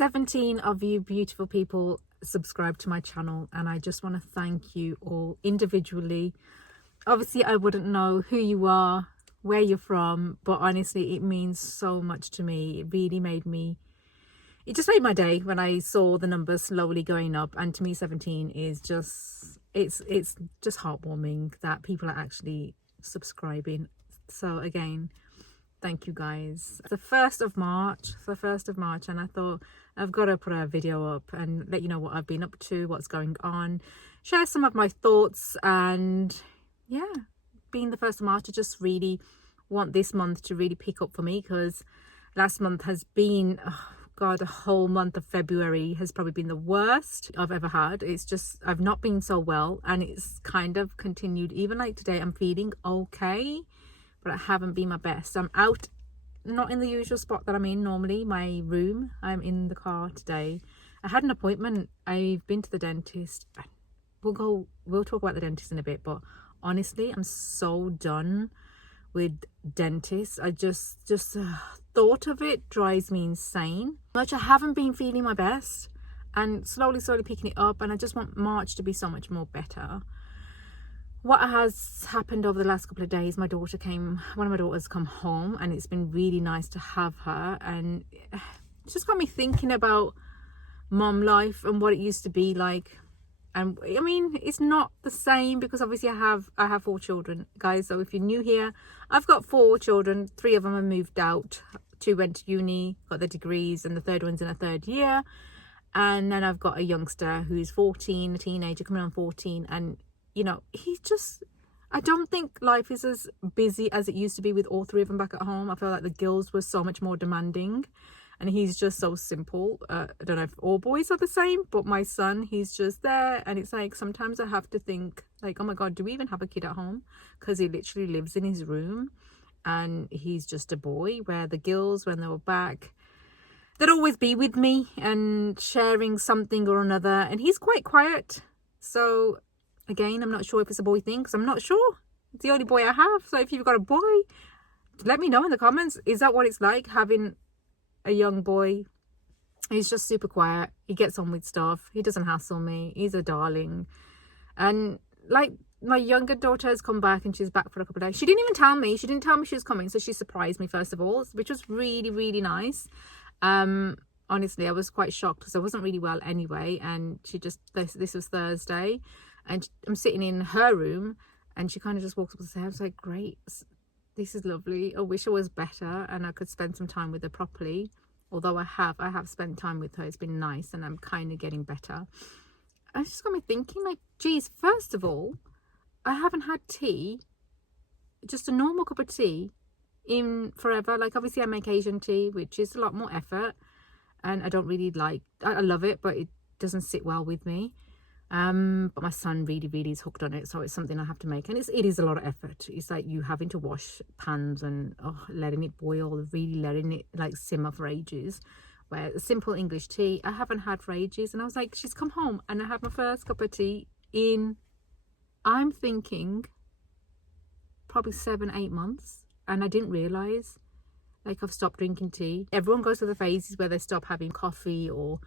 17 of you beautiful people subscribe to my channel, and I just want to thank you all individually. Obviously I wouldn't know who you are, where you're from, but honestly it means so much to me. It just made my day when I saw the numbers slowly going up, and to me 17 is just it's just heartwarming that people are actually subscribing. So again, thank you guys. The 1st of March, and I thought I've got to put a video up and let you know what I've been up to, what's going on, share some of my thoughts. And yeah, being the 1st of March, I just really want this month to really pick up for me, because last month has been, oh God, the whole month of February has probably been the worst I've ever had. It's just, I've not been so well, and it's kind of continued. Even like today, I'm feeling okay, but I haven't been my best. I'm out, not in the usual spot that I'm in normally, my room. I'm in the car today. I had an appointment. I've been to the dentist. We'll talk about the dentist in a bit, but honestly, I'm so done with dentists. I just thought of it drives me insane. Much I haven't been feeling my best, and slowly picking it up, and I just want March to be so much more better. What has happened over the last couple of days, one of my daughters come home, and it's been really nice to have her, and it's just got me thinking about mom life and what it used to be like. And I mean, it's not the same, because obviously I have 4 children, guys. So if you're new here, I've got 4 children. 3 of them have moved out, 2 went to uni, got their degrees, and the 3rd one's in a 3rd year. And then I've got a youngster who's 14, a teenager coming on 14, and you know, I don't think life is as busy as it used to be with all 3 of them back at home. I feel like the girls were so much more demanding, and he's just so simple. I don't know if all boys are the same, but my son, he's just there, and it's like sometimes I have to think like, oh my God, do we even have a kid at home? Because he literally lives in his room, and he's just a boy. Where the girls, when they were back, they'd always be with me and sharing something or another, and he's quite quiet. So again, I'm not sure if it's a boy thing, because I'm not sure. It's the only boy I have. So if you've got a boy, let me know in the comments. Is that what it's like having a young boy? He's just super quiet. He gets on with stuff. He doesn't hassle me. He's a darling. And like, my younger daughter has come back, and she's back for a couple of days. She didn't even tell me. She didn't tell me she was coming. So she surprised me, first of all, which was really, really nice. Honestly, I was quite shocked, because I wasn't really well anyway. And she just, this was Thursday, and I'm sitting in her room, and she kind of just walks up and says, I was like, great, this is lovely. I wish I was better and I could spend some time with her properly. Although I have spent time with her. It's been nice, and I'm kind of getting better. And it just got me thinking, like, geez, first of all, I haven't had tea, just a normal cup of tea, in forever. Like, obviously I make Asian tea, which is a lot more effort, and I don't really like, I love it, but it doesn't sit well with me. But my son really is hooked on it, so it's something I have to make, and it is a lot of effort. It's like you having to wash pans and letting it boil, really letting it like simmer for ages. Where a simple English tea I haven't had for ages, and I was like, she's come home, and I had my first cup of tea in, I'm thinking, probably 7-8 months, and I didn't realize, like, I've stopped drinking tea. Everyone goes through the phases where they stop having coffee or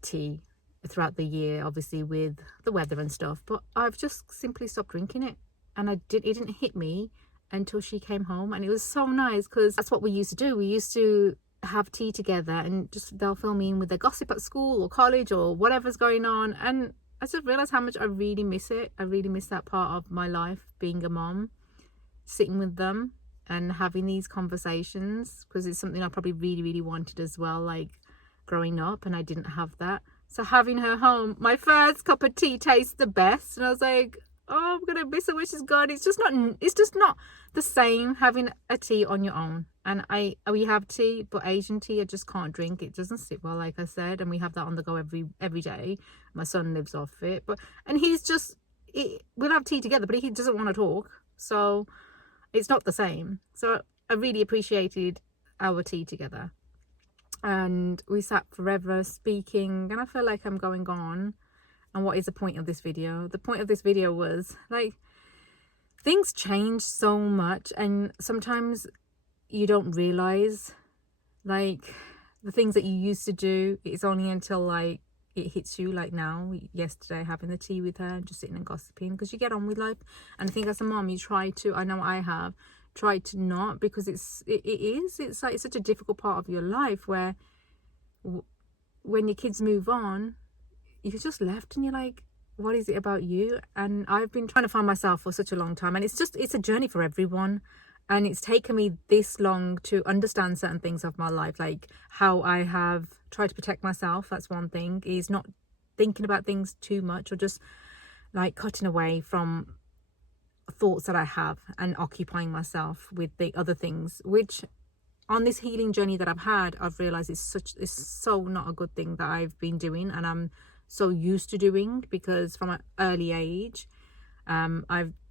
tea throughout the year, obviously with the weather and stuff, but I've just simply stopped drinking it, and it didn't hit me until she came home. And it was so nice, because that's what we used to do. We used to have tea together, and just they'll fill me in with their gossip at school or college or whatever's going on, and I just realized how much I really miss it. I really miss that part of my life, being a mom, sitting with them and having these conversations, because it's something I probably really wanted as well, like growing up, and I didn't have that. So having her home, my first cup of tea tastes the best, and I was like, oh, I'm gonna miss her when she's gone. It's just not the same having a tea on your own. And we have tea, but Asian tea I just can't drink. It doesn't sit well, like I said, and we have that on the go every day. My son lives off it, and we'll have tea together, but he doesn't want to talk, so it's not the same. So I really appreciated our tea together, and we sat forever speaking, and I feel like I'm going on. And what is the point of this video? The point of this video was, like, things change so much, and sometimes you don't realize, like, the things that you used to do. It's only until like it hits you, like now, yesterday, having the tea with her and just sitting and gossiping, because you get on with life. And I think as a mom, you try to, I know I have tried to not, because it's like it's such a difficult part of your life where when your kids move on, you're just left and you're like, what is it about you? And I've been trying to find myself for such a long time, and it's a journey for everyone. And it's taken me this long to understand certain things of my life, like how I have tried to protect myself. That's one thing, is not thinking about things too much, or just like cutting away from thoughts that I have and occupying myself with the other things, which on this healing journey that I've had, I've realized it's so not a good thing that I've been doing, and I'm so used to doing, because from an early age,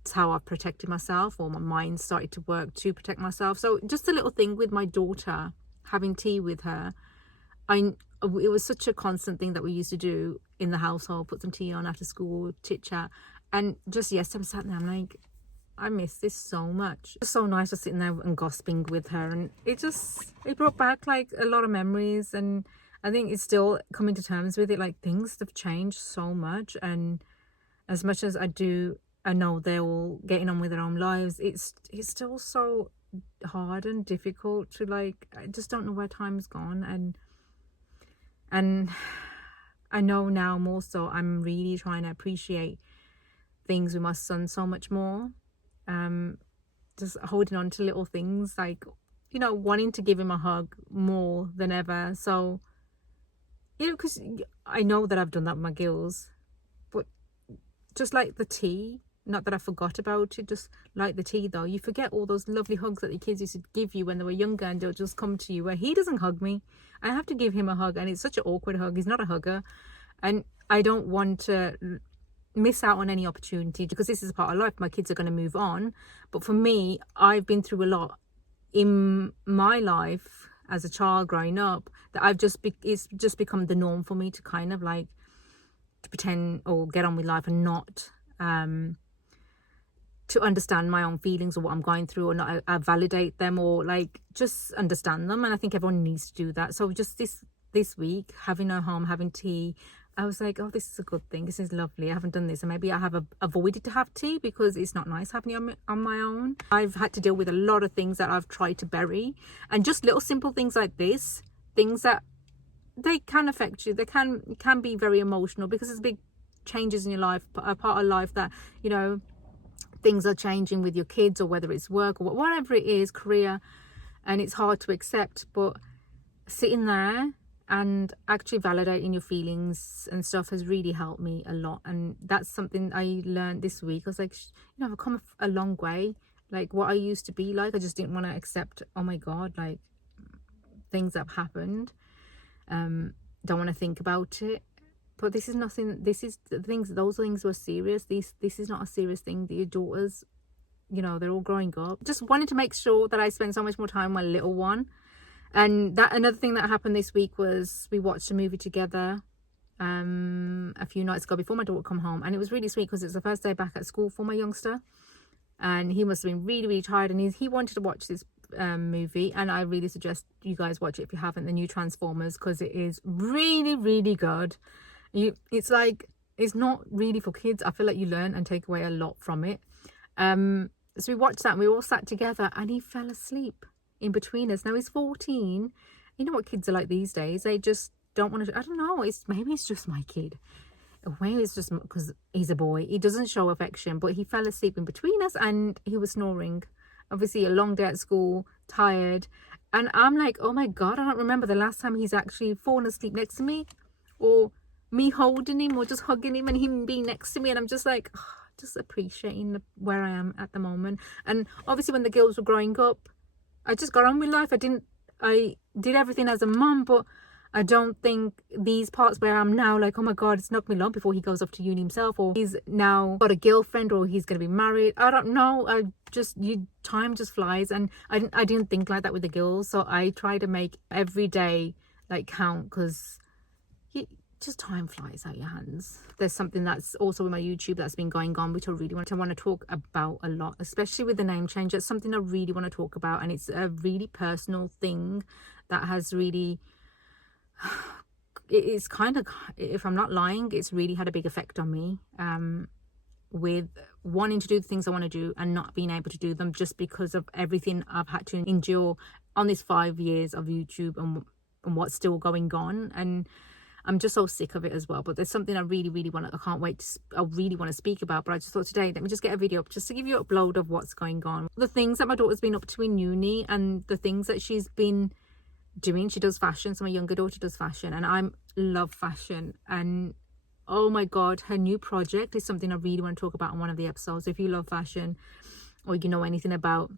it's how I've protected myself, or my mind started to work to protect myself. So just a little thing with my daughter, having tea with her, it was such a constant thing that we used to do in the household, put some tea on after school, chit chat. And just yesterday, I'm sat there, I'm like, I miss this so much. It's so nice just sitting there and gossiping with her, and it brought back like a lot of memories. And I think it's still coming to terms with it, like things have changed so much, and as much as I know they're all getting on with their own lives, it's still so hard and difficult to, like, I just don't know where time's gone. And I know now more so I'm really trying to appreciate things with my son so much more. Just holding on to little things, like, you know, wanting to give him a hug more than ever. So, you know, because I know that I've done that with my girls, but just like the tea, not that I forgot about it, just like the tea though, you forget all those lovely hugs that the kids used to give you when they were younger, and they'll just come to you, where he doesn't hug me. I have to give him a hug, and it's such an awkward hug. He's not a hugger, and I don't want to miss out on any opportunity, because this is a part of life. My kids are going to move on, but for me, I've been through a lot in my life as a child growing up, that it's just become the norm for me to kind of like to pretend or get on with life, and not to understand my own feelings or what I'm going through, or not validate them, or like just understand them. And I think everyone needs to do that. So just this week, having her home, having tea, I was like, oh, this is a good thing. This is lovely. I haven't done this, and maybe I have avoided to have tea because it's not nice having it on my own. I've had to deal with a lot of things that I've tried to bury, and just little simple things like this, things that they can affect you. They can be very emotional, because there's big changes in your life, a part of life that, you know, things are changing with your kids, or whether it's work or whatever it is, career, and it's hard to accept. But sitting there and actually validating your feelings and stuff has really helped me a lot. And that's something I learned this week. I was like, you know, I've come a long way. Like what I used to be like, I just didn't want to accept, oh my God, like things that have happened. Don't want to think about it. But this is nothing. This is the things. Those things were serious. This is not a serious thing. Your daughters, you know, they're all growing up. Just wanted to make sure that I spend so much more time with my little one. And that another thing that happened this week was we watched a movie together a few nights ago before my daughter come home, and it was really sweet because it's the first day back at school for my youngster, and he must have been really, really tired, and he wanted to watch this movie, and I really suggest you guys watch it if you haven't, the new Transformers, because it is really, really good. It's like, it's not really for kids. I feel like you learn and take away a lot from it. So we watched that, and we all sat together, and he fell asleep in between us. Now he's 14. You know what kids are like these days, they just don't want to, I don't know, maybe it's just my kid, or maybe it's just because he's a boy, he doesn't show affection, but he fell asleep in between us, and he was snoring. Obviously a long day at school, tired, and I'm like, oh my God, I don't remember the last time he's actually fallen asleep next to me, or me holding him, or just hugging him and him being next to me. And I'm just like, oh, just appreciating where I am at the moment. And obviously when the girls were growing up, I just got on with life. I did everything as a mum, but I don't think these parts where I'm now like, oh my God, it's not me long before he goes off to uni himself, or he's now got a girlfriend, or he's going to be married. I don't know. Time just flies. And I didn't think like that with the girls. So I try to make every day like count, because just time flies out your hands. There's something that's also with my YouTube that's been going on, which I really want to talk about a lot, especially with the name change. It's something I really want to talk about, and it's a really personal thing that has really it's kind of, if I'm not lying, it's really had a big effect on me, with wanting to do the things I want to do and not being able to do them just because of everything I've had to endure on this 5 years of YouTube and what's still going on. And I'm just so sick of it as well. But there's something I really want to, I can't wait to, I really want to speak about. But I just thought today, let me just get a video up just to give you an upload of what's going on. The things that my daughter's been up to in uni and the things that she's been doing. She does fashion, so my younger daughter does fashion, and I love fashion. And oh my god, her new project is something I really want to talk about on one of the episodes. If you love fashion or you know anything about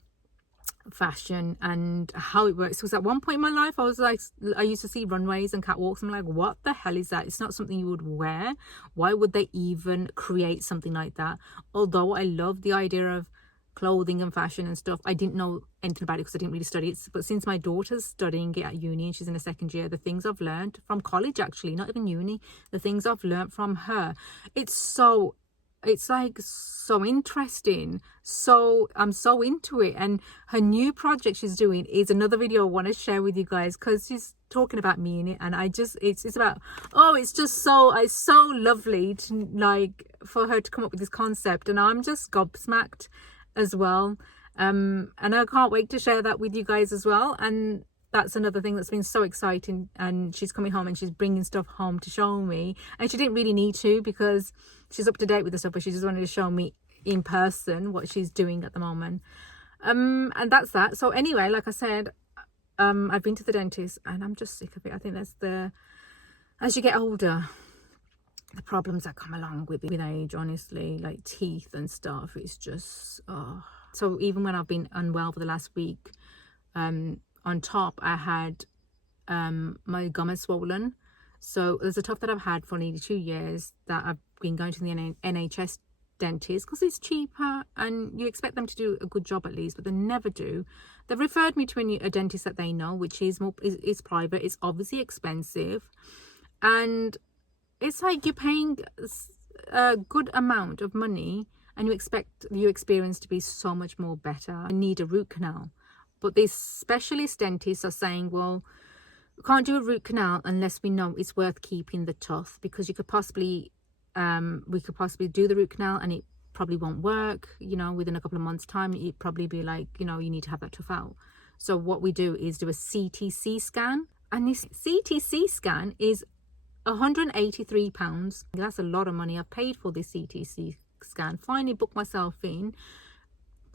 fashion and how it works, because at one point in my life I was like, I used to see runways and catwalks. I'm like, what the hell is that? It's not something you would wear. Why would they even create something like that? Although I love the idea of clothing and fashion and stuff, I didn't know anything about it because I didn't really study it. But since my daughter's studying it at uni and she's in her second year, the things I've learned from college, actually not even uni, the things I've learned from her, it's like so interesting. So I'm so into it. And her new project she's doing is another video I want to share with you guys, because she's talking about me in it, and I just, it's about, oh, it's just so, it's so lovely to, like, for her to come up with this concept, and I'm just gobsmacked as well. And I can't wait to share that with you guys as well. And that's another thing that's been so exciting. And she's coming home and she's bringing stuff home to show me, and she didn't really need to because she's up to date with the stuff, but she just wanted to show me in person what she's doing at the moment. And that's that. So anyway, like I said, I've been to the dentist and I'm just sick of it. I think that's as you get older, the problems that come along with age, honestly, like teeth and stuff, it's just, oh. So even when I've been unwell for the last week, on top I had my gum is swollen. So there's a tooth that I've had for nearly 2 years that I've been going to the NHS dentist because it's cheaper and you expect them to do a good job at least, but they never do. They've referred me to a dentist that they know, which is is private. It's obviously expensive, and it's like you're paying a good amount of money and you expect your experience to be so much more better. I need a root canal. But these specialist dentists are saying, well, we can't do a root canal unless we know it's worth keeping the tooth, because you could possibly, we could possibly do the root canal and it probably won't work, you know, within a couple of months' time. It'd probably be like, you know, you need to have that tooth out. So what we do is do a CTC scan. And this CTC scan is £183. That's a lot of money. I've paid for this CTC scan, finally booked myself in,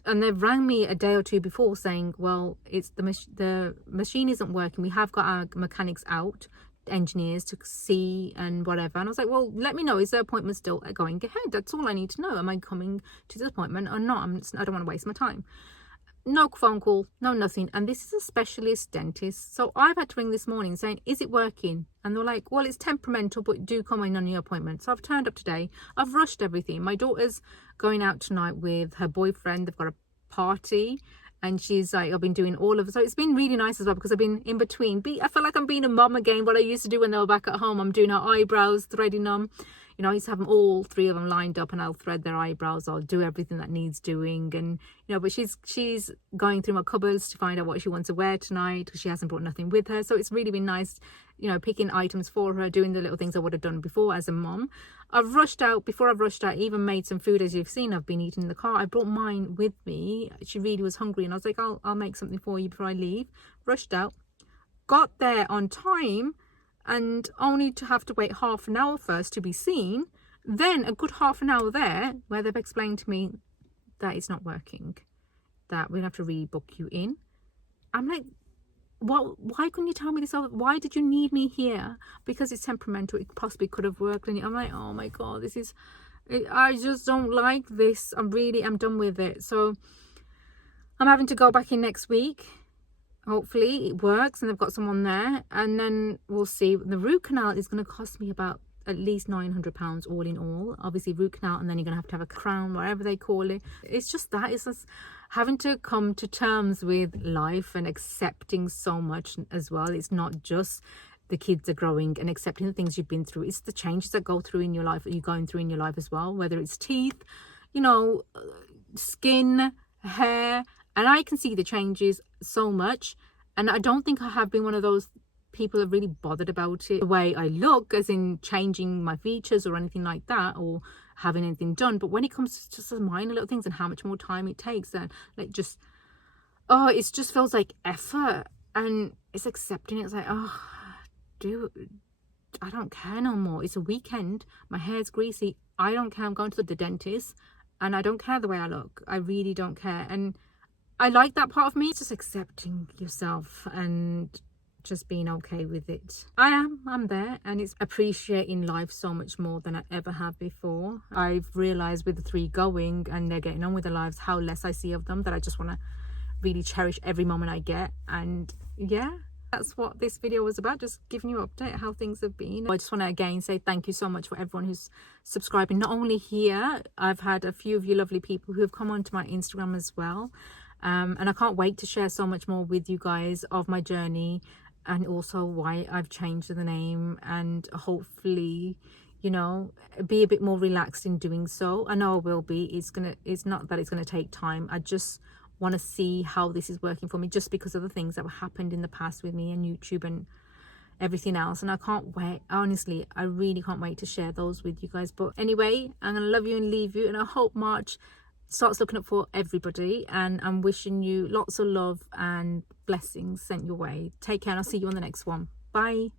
and they've rang me a day or two before saying, well, it's the machine isn't working. We have got our mechanics out, engineers, to see and whatever. And I was like, well, let me know, is the appointment still going ahead? That's all I need to know. Am I coming to the appointment or not? I don't want to waste my time. No phone call, no nothing. And this is a specialist dentist. So I've had to ring this morning saying, is it working? And they're like, well, it's temperamental, but do come in on your appointment. So I've turned up today. I've rushed everything. My daughter's going out tonight with her boyfriend. They've got a party. And she's like, I've been doing all of it. So it's been really nice as well, because I've been in between. I feel like I'm being a mum again. What I used to do when they were back at home, I'm doing her eyebrows, threading them. You know, I used to have them, all three of them lined up, and I'll thread their eyebrows. I'll do everything that needs doing. And, you know, but she's going through my cupboards to find out what she wants to wear tonight, because she hasn't brought nothing with her. So it's really been nice, you know, picking items for her, doing the little things I would have done before as a mom. I've rushed out. Before I've rushed out, even made some food, as you've seen. I've been eating in the car. I brought mine with me. She really was hungry, and I was like, I'll make something for you before I leave. Rushed out, got there on time, and only to have to wait half an hour first to be seen. Then a good half an hour there where they've explained to me that it's not working, that we'll have to rebook you in. I'm like, well, why couldn't you tell me this? Why did you need me here? Because it's temperamental. It possibly could have worked. And I'm like, oh my God, I just don't like this. I'm done with it. So I'm having to go back in next week. Hopefully it works and they've got someone there, and then we'll see. The root canal is going to cost me about at least £900 all in all. Obviously root canal, and then you're going to have a crown, whatever they call it. It's just having to come to terms with life and accepting so much as well. It's not just the kids are growing and accepting the things you've been through. It's the changes that go through in your life, that you're going through in your life as well, whether it's teeth, you know, skin, hair. And I can see the changes so much. And I don't think I have been one of those people are really bothered about it, the way I look, as in changing my features or anything like that, or having anything done. But when it comes to just the minor little things and how much more time it takes, and like just, oh, it just feels like effort, and it's accepting it. It's like, oh, dude, I don't care no more. It's a weekend, my hair's greasy, I don't care, I'm going to the dentist, and I don't care the way I look. I really don't care. And I like that part of me. It's just accepting yourself and just being okay with it. I'm there, and it's appreciating life so much more than I ever have before. I've realized with the 3 going and they're getting on with their lives, how less I see of them, that I just want to really cherish every moment I get. And yeah, that's what this video was about, just giving you an update how things have been. I just want to again say thank you so much for everyone who's subscribing, not only here. I've had a few of you lovely people who have come onto my Instagram as well, and I can't wait to share so much more with you guys of my journey, and also why I've changed the name, and hopefully, you know, be a bit more relaxed in doing so. I know I will be. It's not that it's gonna take time. I just want to see how this is working for me, just because of the things that happened in the past with me and YouTube and everything else. And I can't wait, honestly, I really can't wait to share those with you guys. But anyway, I'm gonna love you and leave you, and I hope March starts looking up for everybody, and I'm wishing you lots of love and blessings sent your way. Take care, and I'll see you on the next one. Bye.